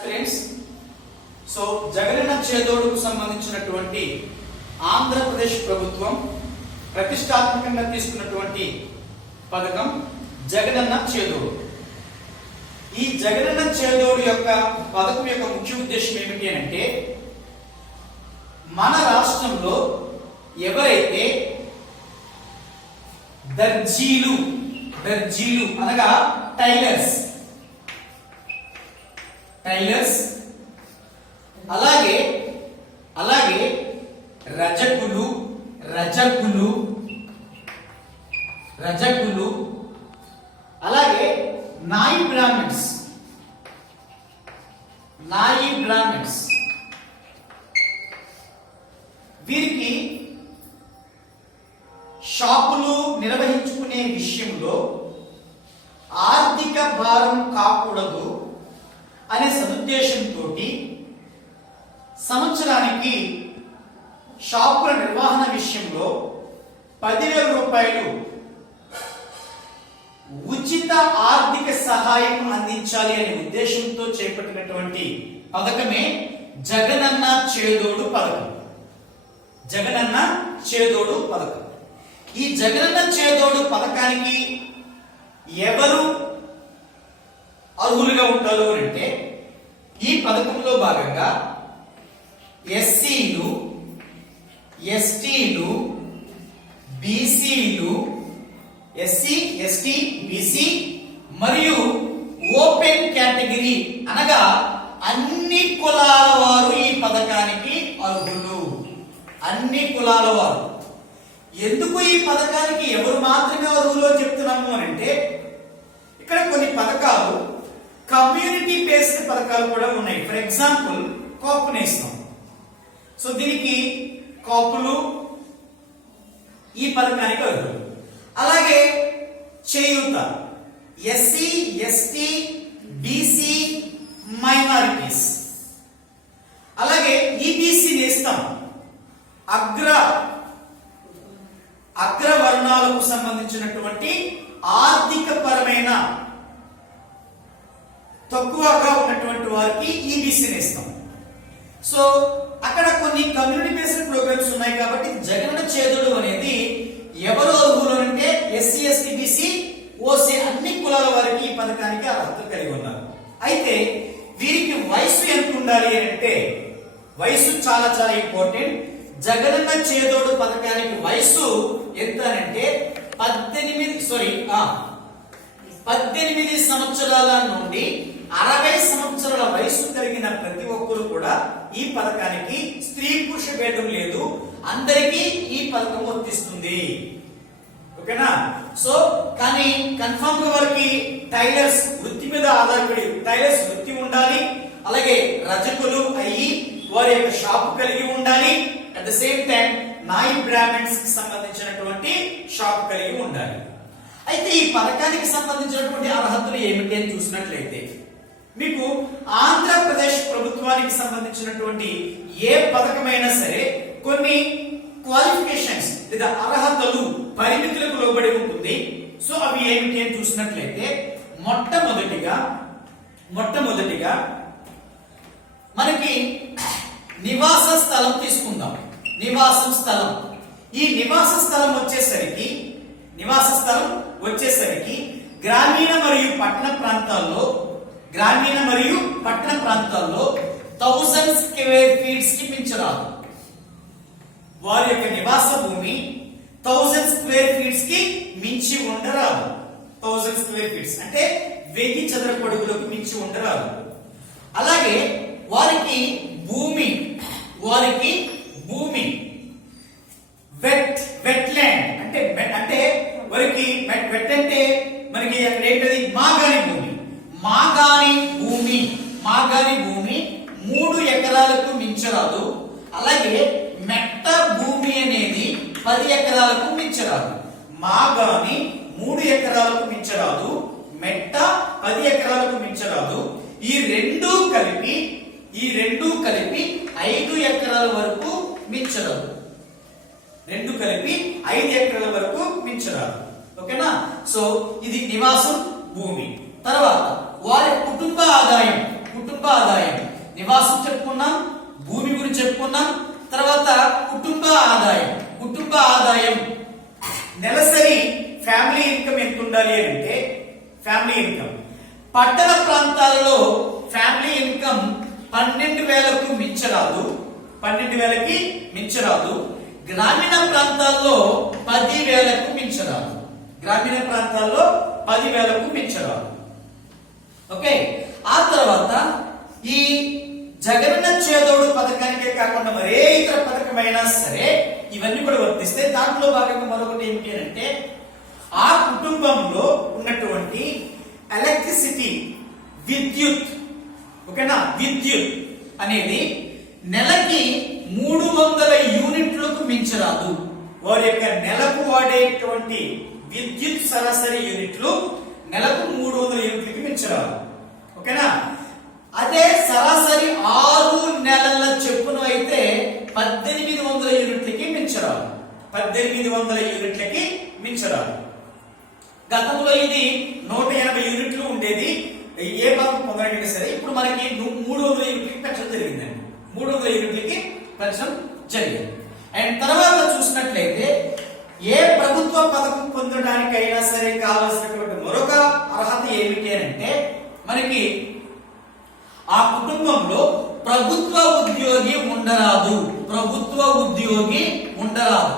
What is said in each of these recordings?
Friends, so Jagananna చేదోడుకు సంబంధించినటువంటి ఆంధ్రప్రదేశ్ ప్రభుత్వం ప్రతిష్టాత్మకంగా తీసుకున్నటువంటి పథకం జగనన్న చేదోడు. ఈ జగనన్న చేదోడు యొక్క పథకం యొక్క ముఖ్య ఉద్దేశం ఏమిటి అంటే, మన రాష్ట్రంలో ఎవరైతే దర్జీలు అనగా టైలర్స్ అలాగే రజకులు అలాగే నాయి బ్రాహ్మణ్స్ వీరికి షాపులు నిర్వహించుకునే విషయంలో ఆర్థిక భారం కాకూడదు అనే సదుద్దేశంతో సంవత్సరానికి షాపుల నిర్వహణ విషయంలో 10,000 రూపాయలు ఉచిత ఆర్థిక సహాయం అందించాలి అనే ఉద్దేశంతో చేపట్టినటువంటి పథకమే జగనన్న చేదోడు పథకం. ఈ జగనన్న చేదోడు పథకానికి ఎవరు అర్హులుగా ఉంటారు అంటే, ఈ పథకంలో భాగంగా ఎస్సీలు, ఎస్టీలు, బీసీలు, ఎస్సీ, ఎస్టీ, బీసీ మరియు ఓపెన్ కేటగిరీ అనగా అన్ని కులాల వారు ఈ పథకానికి అర్హులు. అన్ని కులాల వారు. ఎందుకు ఈ పథకానికి ఎవరు మాత్రమే అర్హులు చెప్తున్నాము అంటే, ఇక్కడ కొన్ని పథకాలు కమ్యూనిటీ బేస్డ్ పథకాలు కూడా ఉన్నాయి. For example Kapu Nestham. So దీనికి కాపులు ఈ పథకానికి అర్హులు. అలాగే చేయూత ఎస్సీ, ఎస్టీ, బీసీ, మైనారిటీస్. అలాగే ఈబీసీ నేస్తం అగ్రవర్ణాలకు సంబంధించినటువంటి ఆర్థిక పరమైన తక్కువగా ఉన్నటువంటి వారికి ఈబీసీ నేస్తం. సో అక్కడ కొన్ని కమ్యూనిటీ బేస్డ్ ప్రోగ్రామ్స్ ఉన్నాయి కాబట్టి జగనన్న చేదోడు అనేది ఎవరు అర్హులు అంటే ఎస్సీ, ఎస్టీ, బీసీ, ఓసీ అన్ని కులాల వారికి ఈ పథకానికి అర్హత కలిగి ఉన్నారు. అయితే వీరికి వయసు ఎంత ఉండాలి అంటే, వయసు చాలా చాలా ఇంపార్టెంట్. జగనన్న చేదోడు పథకానికి వయసు ఎంత అంటే 18 సంవత్సరాల నుండి 60 సంవత్సరాల వయసు కలిగిన ప్రతి ఒక్కరు కూడా ఈ పథకానికి స్త్రీ పురుష భేదం లేదు, అందరికీ ఈ పథకం వర్తిస్తుంది. ఓకేనా? సో కానీ కన్ఫర్మ్ గా వారికి టైలర్స్ వృత్తి మీద ఆధారపడి టైలర్స్ వృత్తి ఉండాలి. అలాగే రజకులు అయ్యి వారి యొక్క షాపు కలిగి ఉండాలి. అట్ ద సేమ్ టైం నాయి బ్రాహ్మణ్స్ కి సంబంధించినటువంటి షాప్ కలిగి ఉండాలి. అయితే ఈ పథకానికి సంబంధించినటువంటి అర్హతలు ఏమిటి అని చూసినట్లయితే, మీకు ఆంధ్రప్రదేశ్ ప్రభుత్వానికి సంబంధించినటువంటి ఏ పథకమైనా సరే కొన్ని క్వాలిఫికేషన్స్ లేదా అర్హతలు, పరిమితులకు లోబడి ఉంటుంది. సో అవి ఏమిటి అని చూసినట్లయితే, మొట్టమొదటిగా మనకి నివాస స్థలం తీసుకుందాం. నివాసం స్థలం. ఈ నివాస స్థలం వచ్చేసరికి గ్రామీణ మరియు పట్టణ ప్రాంతాల్లో 1000 స్క్వేర్ ఫీట్స్ కి మించరాదు. వారి యొక్క నివాస భూమి 1000 స్క్వేర్ ఫీట్స్ కి మించి ఉండరాదు. 1000 స్క్వేర్ ఫీట్స్ అంటే 1000 చదరపు అడుగులకు మించి ఉండరాదు. అలాగే వారికి భూమి వెట్ ల్యాండ్ అంటే వారికి వెట్ అంటే మనకి అక్కడ ఏంటది మాగాని భూమి 3 ఎకరాలకు మించరాదు. అలాగే మెట్ట భూమి అనేది 10 ఎకరాలకు మించరాదు. మాగాని 3 ఎకరాలకు మించరాదు, మెట్ట 10 ఎకరాలకు మించరాదు. ఈ రెండు కలిపి 5 ఎకరాల వరకు మించరాదు. 2 కలిపి 5 ఎకరాల వరకు మించరాదు. ఓకేనా? సో ఇది నివాసం భూమి. తర్వాత వారి కుటుంబ ఆదాయం కుటుంబ ఆదాయం. నివాసం చెప్పుకున్నాం, భూమి గురించి చెప్పుకున్నాం. తర్వాత కుటుంబ ఆదాయం. కుటుంబ ఆదాయం నెలసరి ఫ్యామిలీ ఇన్కమ్ ఎంత ఉండాలి అంటే, ఫ్యామిలీ ఇన్కమ్ పట్టణ ప్రాంతాలలో ఫ్యామిలీ ఇన్కమ్ 12,000కు మించరాదు. 12,000కి మించరాదు. గ్రామీణ ప్రాంతాల్లో 10,000కు మించరాదు. గ్రామీణ ప్రాంతాల్లో 10,000కు మించరాదు. ఓకే, ఆ తర్వాత ఈ జగనన్న చేదోడు పథకానికే కాకుండా మరే ఇతర పథకమైనా సరే ఇవన్నీ కూడా వర్తిస్తే దాంట్లో భాగంగా మరొకటి ఏమిటి అంటే, ఆ కుటుంబంలో ఉన్నటువంటి ఎలక్ట్రిసిటీ, విద్యుత్, ఓకేనా, విద్యుత్ అనేది నెలకి 300 యూనిట్లకు మించరాదు. వారి యొక్క నెలకు వాడేటువంటి విద్యుత్ సరాసరి యూనిట్లు నెలకు 300 యూనిట్లకి మించరాదు. ఓకేనా, అదే సరాసరి 6 నెలల చెప్పున అయితే 1800 యూనిట్లకి మించరాదు. 1800 యూనిట్లకి మించరాదు. గతంలో ఇది 180 యూనిట్లు ఉండేది. ఏ పథకం పొందడానికి సరే ఇప్పుడు మనకి 300 యూనిట్లకి పెంచడం జరిగిందండి. 300 యూనిట్లకి పెంచడం జరిగింది. అండ్ తర్వాత చూసినట్లయితే ఏ ప్రభుత్వ పథకం పొందడానికైనా సరే కావాల్సినటువంటి మరొక అర్హత ఏమిటి అంటే, మనకి ఆ కుటుంబంలో ప్రభుత్వ ఉద్యోగి ఉండరాదు. ప్రభుత్వ ఉద్యోగి ఉండరాదు.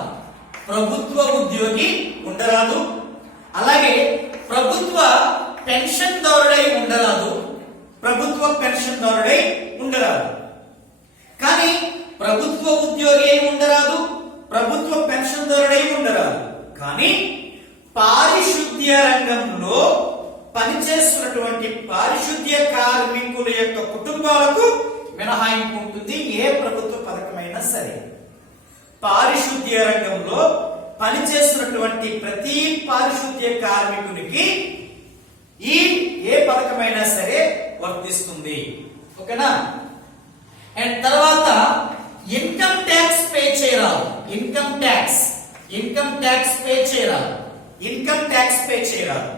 ప్రభుత్వ ఉద్యోగి ఉండరాదు. అలాగే ప్రభుత్వ పెన్షన్దారుడై ఉండరాదు. ప్రభుత్వ పెన్షన్దారుడై ఉండరాదు. కానీ ప్రభుత్వ ఉద్యోగి అయి ఉండరాదు, ప్రభుత్వ పెన్షన్దారుడై ఉండరాదు. కానీ పారిశుద్ధ్య రంగంలో పనిచేస్తున్నటువంటి పారిశుద్ధ్య కార్మికుల యొక్క కుటుంబాలకు మినహాయింపు ఉంటుంది. ఏ ప్రభుత్వ పథకమైనా సరే పారిశుద్ధ్య రంగంలో పనిచేస్తున్నటువంటి ప్రతి పారిశుద్ధ్య కార్మికునికి ఈ ఏ పథకమైనా సరే వర్తిస్తుంది. ఓకేనా, అండ్ తర్వాత ఇన్కమ్ ట్యాక్స్ పే చేయరాదు. ఇన్కమ్ ట్యాక్స్ పే చేయరాదు. ఇన్కమ్ ట్యాక్స్ పే చేయరాదు.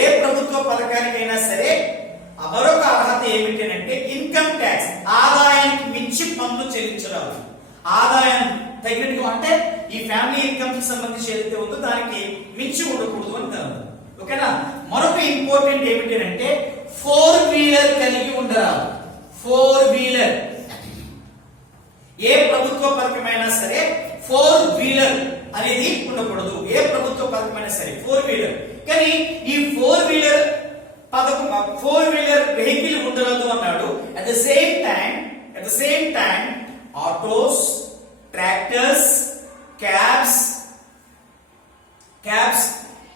ఏ ప్రభుత్వ పథకానికైనా సరే మరొక అర్హత ఏమిటి అంటే, ఇన్కమ్ ట్యాక్స్ ఆదాయానికి మించి పన్ను చెల్లించరాదు. ఆదాయం తగినట్టుగా అంటే ఈ ఫ్యామిలీ ఇన్కమ్ కి సంబంధించి ఏదైతే ఉందో దానికి మించి ఉండకూడదు అంటారు. ఓకేనా, మరొక ఇంపార్టెంట్ ఏమిటి అంటే 4 వీలర్ కలిగి ఉండరాదు. 4 వీలర్ ఏ ప్రభుత్వ పథకమైనా సరే 4 వీలర్ అనేది ఉండకూడదు. ఏ ప్రభుత్వ పథకమైనా సరే 4 వీలర్. కానీ ఈ 4 వీలర్ పథకం 4 వీలర్ వెహికల్ ఉండరాదు అన్నాడు. At the same time autos, tractors, cabs,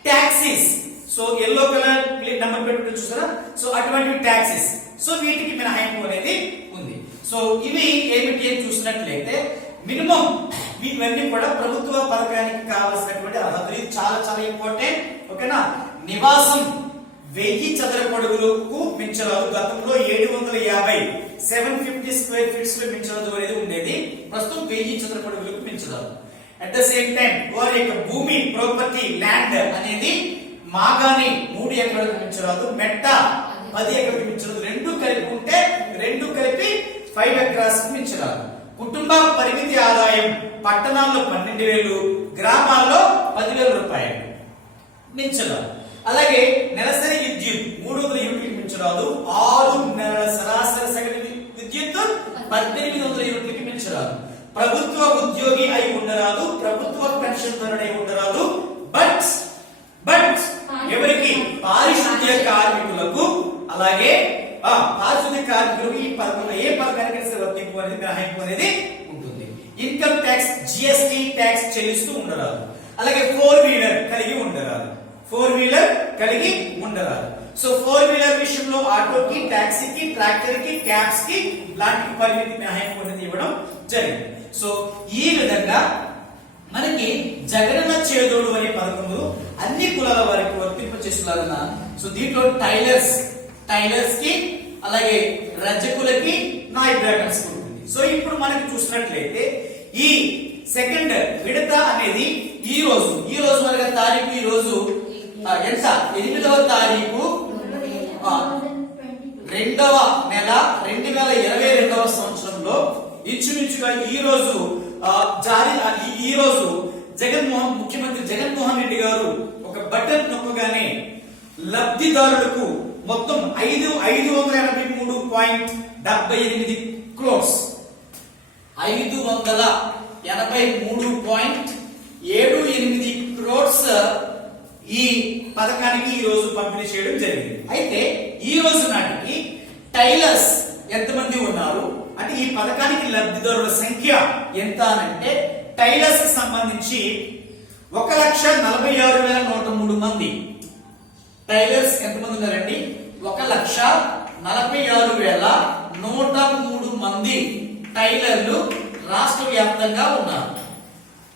taxis, so yellow colour number పెట్టి చూసారా, సో అటువంటి టాక్సీస్, సో వీటికి మినహాయింపు అనేది ఉంది. సో ఇవి ఏమిటి అని చూసినట్లయితే మినిమం ఇవన్నీ కూడా ప్రభుత్వ పథకానికి కావాల్సినటువంటి అర్హతలు. ఇది చాలా చాలా ఇంపార్టెంట్. ఓకేనా, నివాసం 1000 చదరపు అడుగులకు మించరాదు. గతంలో 750 స్క్వేర్ ఫీట్స్ లో మించరాదు అనేది ఉండేది. ప్రస్తుతం 1000 చదరపు అడుగులకు మించరాదు. అట్ ద సేమ్ టైం వారి యొక్క భూమి, ప్రాపర్టీ, ల్యాండ్ అనేది మాగాని 3 ఎకరాలకు మించరాదు. మెట్ట 10 ఎకరాలకు మించరాదు. రెండు కలిపి ఉంటే 5 ఎకరాలకు మించరాదు. కుటుంబ పరిమితి ఆదాయం పట్టణాల్లో 12,000, గ్రామాల్లో 10,000 రూపాయలు మించరాదు. అలాగే నెలసరి విద్యుత్ 300 యూనిట్లకు మించరాదు. 6 నెలల సరాసరి సగటు విద్యుత్ 1800 యూనిట్లకి మించరాదు. ప్రభుత్వ ఉద్యోగి అయి ఉండరాదు. ప్రభుత్వ పెన్షన్దారుడై ఉండరాదు. బట్ ఎవరికి? పారిశుద్ధ్య కార్మికులకు. అలాగే పారిశుద్ధ్య కార్మికులకు ఈ పథకం ఏ పథకానికి వర్తింపు అనేది మినహాయింపు అనేది ఉంటుంది. ఇన్కమ్ ట్యాక్స్, జిఎస్టి ట్యాక్స్ చెల్లిస్తూ ఉండరాదు. అలాగే 4 వీలర్ కలిగి ఉండరాదు. 4 వీలర్ కలిగి ఉండరాదు. సో 4 వీలర్ విషయంలో ఆటోకి, టాక్సీకి, ట్రాక్టర్ కి, క్యాబ్స్ కి లాంటి పరిమితి మినహాయింపు అనేది ఇవ్వడం జరిగింది. సో ఈ విధంగా మనకి జగనన్న చేదోడు అనే పథకంలో అన్ని కులాల వారికి వర్తింప చేస్తున్నా. సో దీంట్లో టైలర్స్ కి, అలాగే రజకులకి, నాయ్ బ్రాహ్మణ్స్ కి ఉంటుంది. సో ఇప్పుడు మనకి చూసినట్లయితే ఈ సెకండ్ విడత అనేది ఈ రోజు మనకి తారీఖు ఈ రోజు ఎంత? 8వ తారీఖు రెండవ నెల 2022వ సంవత్సరంలో ఇంచుమించుగా ఈ రోజు ముఖ్యమంత్రి జగన్మోహన్ రెడ్డి గారు ఒక బటన్ నొక్కగానే లబ్ధిదారులకు మొత్తం 583.78 క్రోర్స్ 583.78 క్రోర్స్ ఈ పథకానికి ఈ రోజు పంపిణీ చేయడం జరిగింది. అయితే ఈ రోజు నాటికి టైలర్స్ ఎంతమంది ఉన్నారు అంటే ఈ పథకానికి లబ్ధిదారుల సంఖ్య ఎంత అంటే టైలర్స్ కి సంబంధించి 1,46,103 మంది. టైలర్స్ ఎంతమంది ఉన్నారండి? 1,46,103 మంది టైలర్లు రాష్ట్ర వ్యాప్తంగా ఉన్నారు.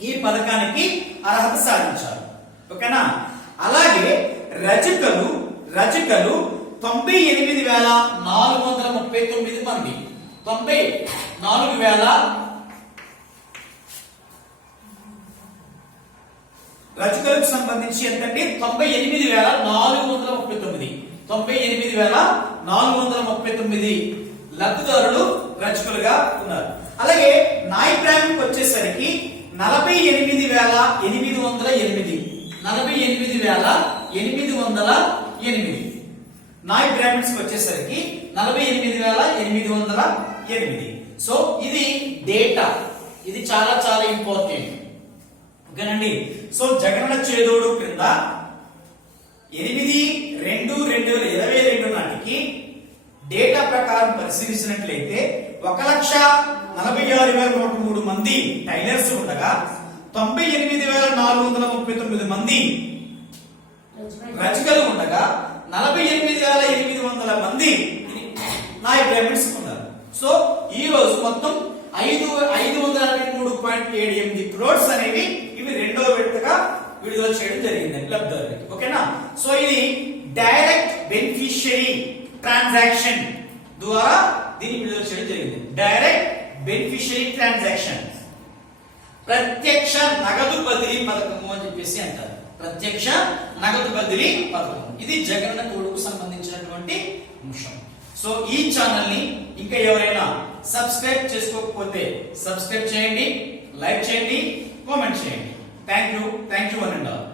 ఈ పథకానికి అర్హత సాధించారు. ఓకేనా? అలాగే రజకులు 98,439 మంది. 94,000 రజకులకు సంబంధించి ఎంతంటే 98,439 లబ్ధిదారులు రజకులుగా ఉన్నారు. అలాగే నాయ్ బ్రాహ్మణ్కి వచ్చేసరికి 48,808 నాయ్ బ్రాహ్మణ్స్ వచ్చేసరికి 48,808. సో ఇది డేటా, ఇది చాలా చాలా ఇంపార్టెంట్. ఓకేనండి? సో జగనన్న చేదోడు క్రింద 8/2/2022 నాటికి డేటా ప్రకారం పరిశీలించినట్లయితే 1,46,103 మంది టైలర్స్ ఉండగా 98,439 మంది రజకులు ఉండగా 48,800 మంది నాయ్ బ్రాహ్మణ్స్ ఉన్నారు. సో ఈ రోజు మొత్తం 563.78 క్రోర్స్ అనేవి ఇవి రెండో విడతగా విడుదల చేయడం జరిగింది లబ్ధిదారులకి. ఓకేనా? సో ఇది డైరెక్ట్ బెనిఫిషియరీ ట్రాన్సాక్షన్ ద్వారా దీన్ని విడుదల చేయడం జరిగింది. డైరెక్ట్ బెనిఫిషియరీ ట్రాన్సాక్షన్, ప్రత్యక్ష నగదు బదిలీ పథకము అని చెప్పేసి అంటారు. ప్రత్యక్ష నగదు బదిలీ పథకం ఇది జగనన్న తోడుకు సంబంధించినటువంటి అంశం. సో ఈ ఛానల్ ని ఇంకా ఎవరైనా సబ్స్క్రైబ్ చేసుకోకపోతే సబ్స్క్రైబ్ చేయండి, లైక్ చేయండి, కామెంట్ చేయండి. Thank you one and all.